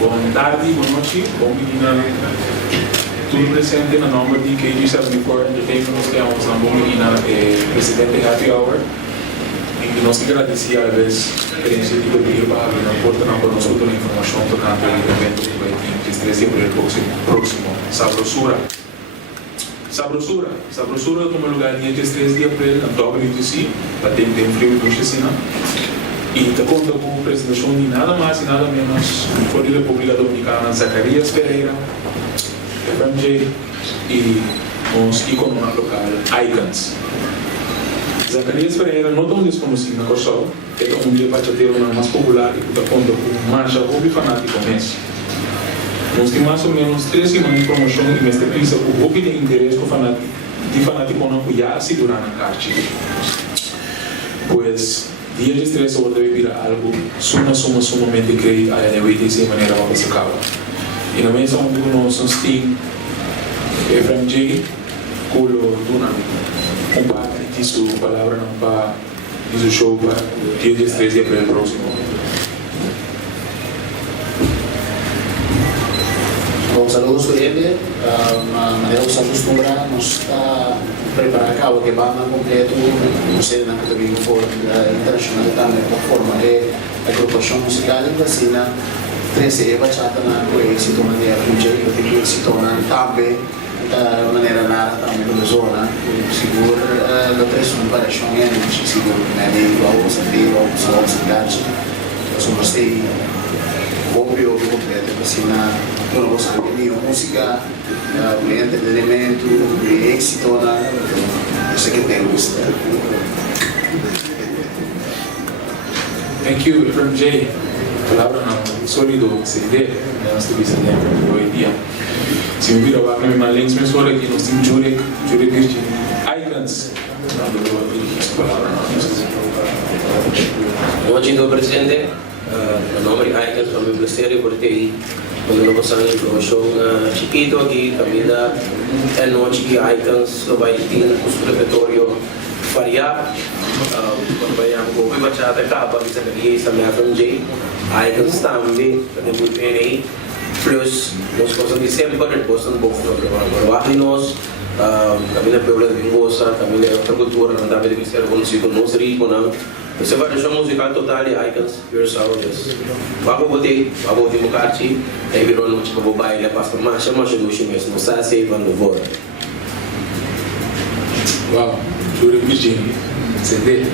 Buon tardi, buonanotte, buon menina. Tudo presente na nome de KG74 Entertainment, stiamo usando buon menina presidente Happy Hour. E nós agradecemos a vez per iniziativa di Irbavi, non portano con noi tutta l'informazione tornante all'evento che va in 13 aprile prossimo, Sabrosura. Sabrosura come lugar dia 13 de abril na WTC, para ter frio do Chesina. E te conta com a apresentação de nada mais e nada menos for da República Dominicana, Zacarias Pereira, FMJ e os íconos local, Icons. Zacarias Pereira não tão desconhecido na Corsol, é um dia para ter uma mais popular e te conta com marcha hobby fanático mesmo. Nós temos mais ou menos 3 semanas de promoção e nesta pista o hobby de interesse com fanático não já segurar na caixa. Pois, dia de estresse ou deve virar algo sumamente creio a deve dessa maneira para se acabar. E na mesa onde nós temos FMJ, Culo, Duna, parte disso, palavra não para disso show para dia de estresse e abril próximo. Saludos a ele, maneira que se acostumbra, nós está preparando a cabo que banda completo, não sei na categoria internacional também, por forma de agrupação musical em Brasília, 13 bachata na êxito maneira FMJ, que tem êxito na também, maneira nada também na zona, seguro, da três comparação é não seguro, né, de igual desafio, igual cidade, nós gostei óbvio completo, assim na una cosa che io musica, entretenimento, êxito na isso que tem gusto. Thank you, FMJ. Palavra não, sólido, CD, nós temos exemplo hoje em dia. Se me vira lá para mim, links me fora aqui, nós temos Jurek Virgin, Icons. Bom dia, presidente. Meu nome é Icons, para me prazer por ter aí. Quando nós passamos em promoção chiquito aqui, Camila, é noite que Icons vai ter o repertório variado. Quando vai a Gobi Bachata, acaba de ser aqui, também a FMJ, Icons também, tem muito bem aí. Plus, nós conseguimos sempre postar um pouco no programa. E nós, Camila Pebla de Vingosa, Camila é outra cultura, não dá para dizer com nós rico, não. Você vai deixar musical total de Icons, yourself, yes. Vamos botar Mukachi, aí virou noite para o baile, passa marcha no chão mesmo, não sai sair quando for. Uau, Júlio Virgínia, CD.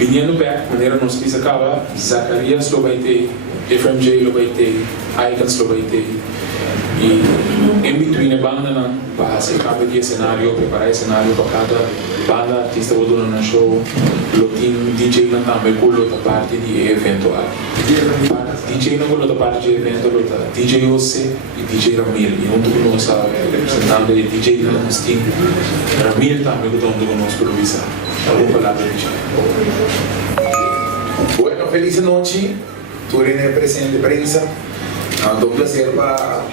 Vinhando back, maneira nós pisa acaba, Zacarias lo vai ter, FMJ lo vai ter, Icons lo vai ter. E em between a banda não passa acaba de cenário, preparar cenário para cada banda artista que dona no show, lo team DJ não também com outra parte de evento. DJ não com outra parte de evento, outra DJ Jose e DJ Ramil. E um dos nossos representantes de DJ nós team Ramil também que estão conosco no visa. Alguma palavra DJ. Bueno, feliz noite. Turine presente prensa. É um prazer para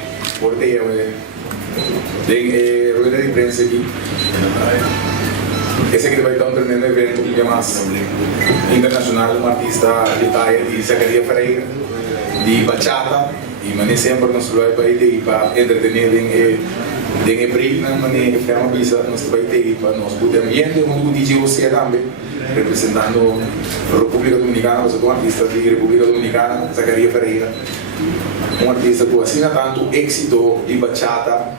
poder ter rueda de prensa aqui. Esse aqui vai estar um tremendo evento que chama internacional, um artista de talla de Zacarias Pereira, de bachata, e mas sempre nós vamos ter para entretener em abril, na maneira que é uma visa, nós vamos ter para nós poder ambiente, onde o DJ você também, representando a República Dominicana, você é um artista de República Dominicana, Zacarias Pereira, um artista que assina tanto êxito de bachata,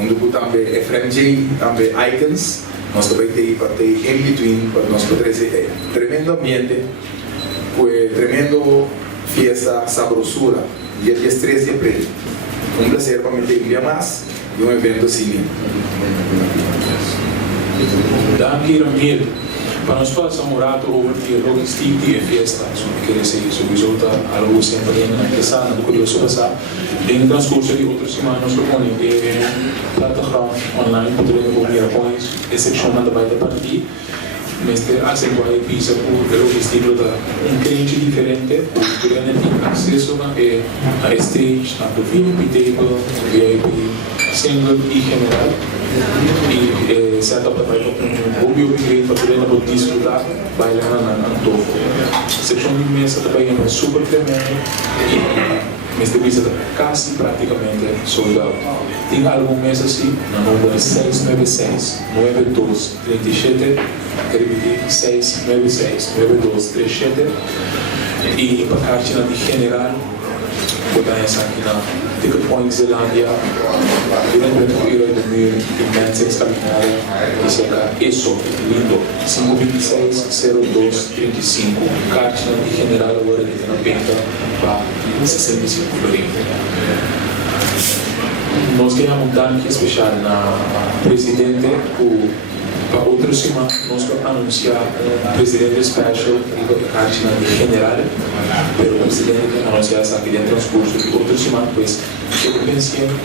onde também é FMJ, também Icons. Nós também temos para ter in between, para nós poder ter tremendo ambiente, tremendo fiesta sabrosura, dia 13 de abril. Um prazer para mim ter um dia mais de um evento assim. Daqui Ramil, para nós passar morado over de logistic de fiesta, quer dizer, isso resulta algo sempre interessante, curioso passar. Em transcurso de outras semanas, nós propomos plataforma online para poder publicar points, excepcionando a da partir, mas assim vai pisa por logística da cliente diferente, o cliente tem acesso a stage, tanto VIP table, VIP single e general. E setup também com o bio para poder desfrutar bailar na topo. Seção de mesa também é super tremendo Este visa casi prácticamente sold out. Tem algum mês assim, no número 696-9237, repetir 696-9237, e para a cartina de general, botar essa aqui na Ticket Point Zelândia, durante o ano de 2026 caminhada, e será isso, lindo, 526-0235, cartina de general agora que tem na venda para 65 florins. Nós queremos dar aqui especial na presidente, para outra semana, nós vamos anunciar presidente special e cartina de general, pero o presidente vai anunciar essa aqui dentro do transcurso de outra semana, pois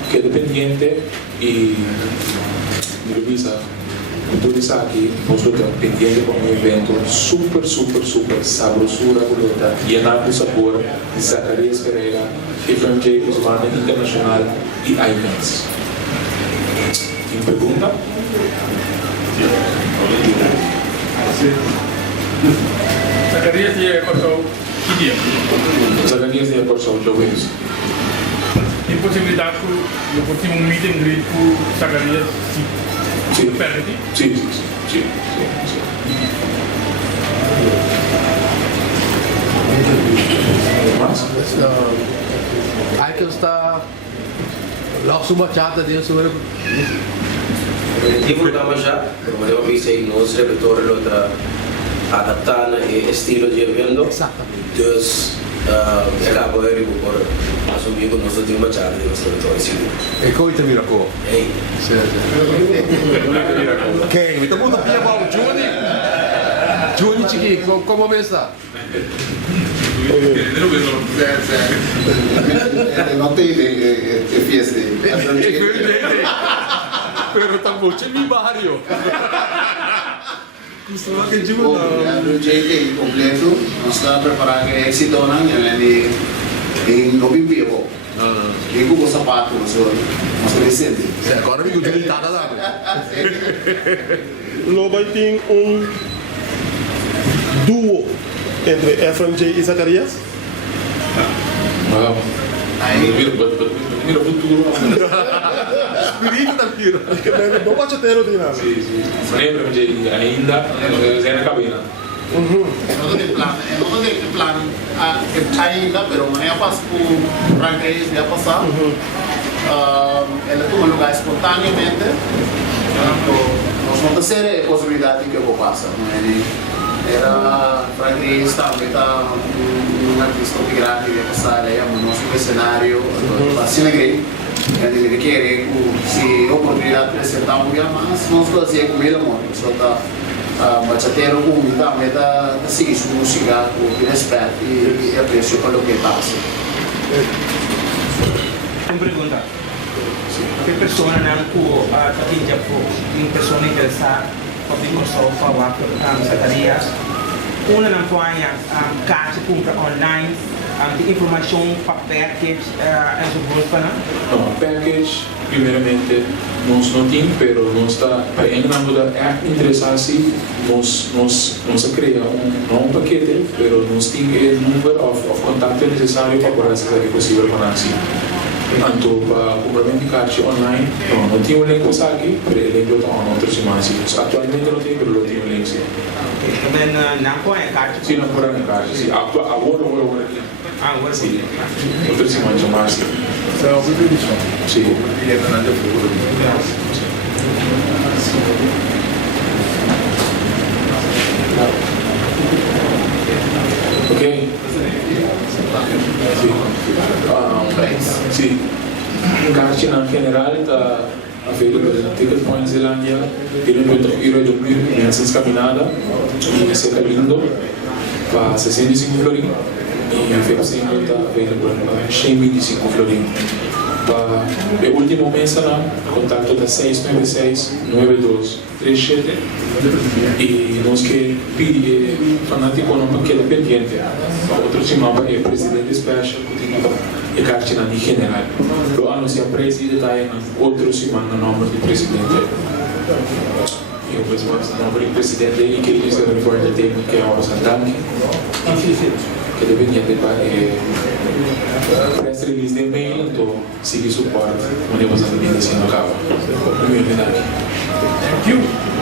que é dependente e revisa tudo isso aqui, nós estamos pendiente para um evento super sabrosura, boleta, llenar com sabor de Zacarias Pereira, FMJ Urbana Internacional e Icons. Tem pergunta? Zacarias dia cortou que dia? Zacarias dia cortou o jogo isso. Tem possibilidade que eu curti um meet and greet com Zacarias Sim. perto? Sim. Mas? Icons está logo suma chata dia sobre Divulgamos já, como eu avisei, nosso repertório está adaptado ao estilo de evento. exatamente. Dus acabo de por assumir que nós temos uma charla de nosso repertório. E coita miracle. Ei, Quem? Então mundo pia mal Juni chiqui, como pensa? Não tem fiesta. Pero tá muito mi barrio. Costuma que digo O JT completo, nós estamos preparando o êxito em Novimbio. E com o sapato, nós recente. Agora me Juni tá nada. Lo vai ter duo entre FMJ e Zacarias. Mira o futuro. Espírito da pira. Não bachateiro de nada. Sim. Lembra de ainda é na cabina. Eu não tenho plano ainda, mas amanhã passo por Franquês, dia passado. Ela toma lugar espontaneamente. Nós vamos ter a possibilidade de que eu vou passar. Era Franquês também está um artista muito grande, ia passar aí no nosso cenário, assim na igreja. Ele quer se a oportunidade de apresentar um dia mais, nós fazemos com ele, amor. Só está bachateiro com ele também, está seguindo música com respeito e apreço pelo que passa. Uma pergunta. Que pessoa não tinha uma pessoa interessada para vir falar com Zacarias? Una não pode caixa compra online, tem informação para package e so Não, package, primeiramente, nós não temos, mas nós está para encontrar interessante, nós cria um paquete, mas nós temos o número de contato necessário para poder fazer o possível para nós. Tanto para complemento de caixa online, não tinha o link aqui, mas o link está em outras imagens. Atualmente não tem, mas não tem o link. Também não pode caixa? Sim, não pode caixa. Sim, agora aqui. Agora Sim, outras imagens mais. Então, Sim. Ok? Sim. Cartina general está feita pelo Ticket Point Zelândia, ele vai ir a dormir nessas caminhadas, e esse é lindo, para 65 florins, e o FMC está feito para 125 florins. Para o último mês, contato da 696-9237, e nós que pedimos fanático não porque ele é pendiente. Outro semana é presidente special, e cartina de general. Lo anuncia presidente em outro semana nome de presidente. E o nome de presidente e que diz que o repórter técnico é uma santanque, que dependente para press release de mail, então siga suporte, onde você está dizendo acaba. Muito obrigado. Thank you.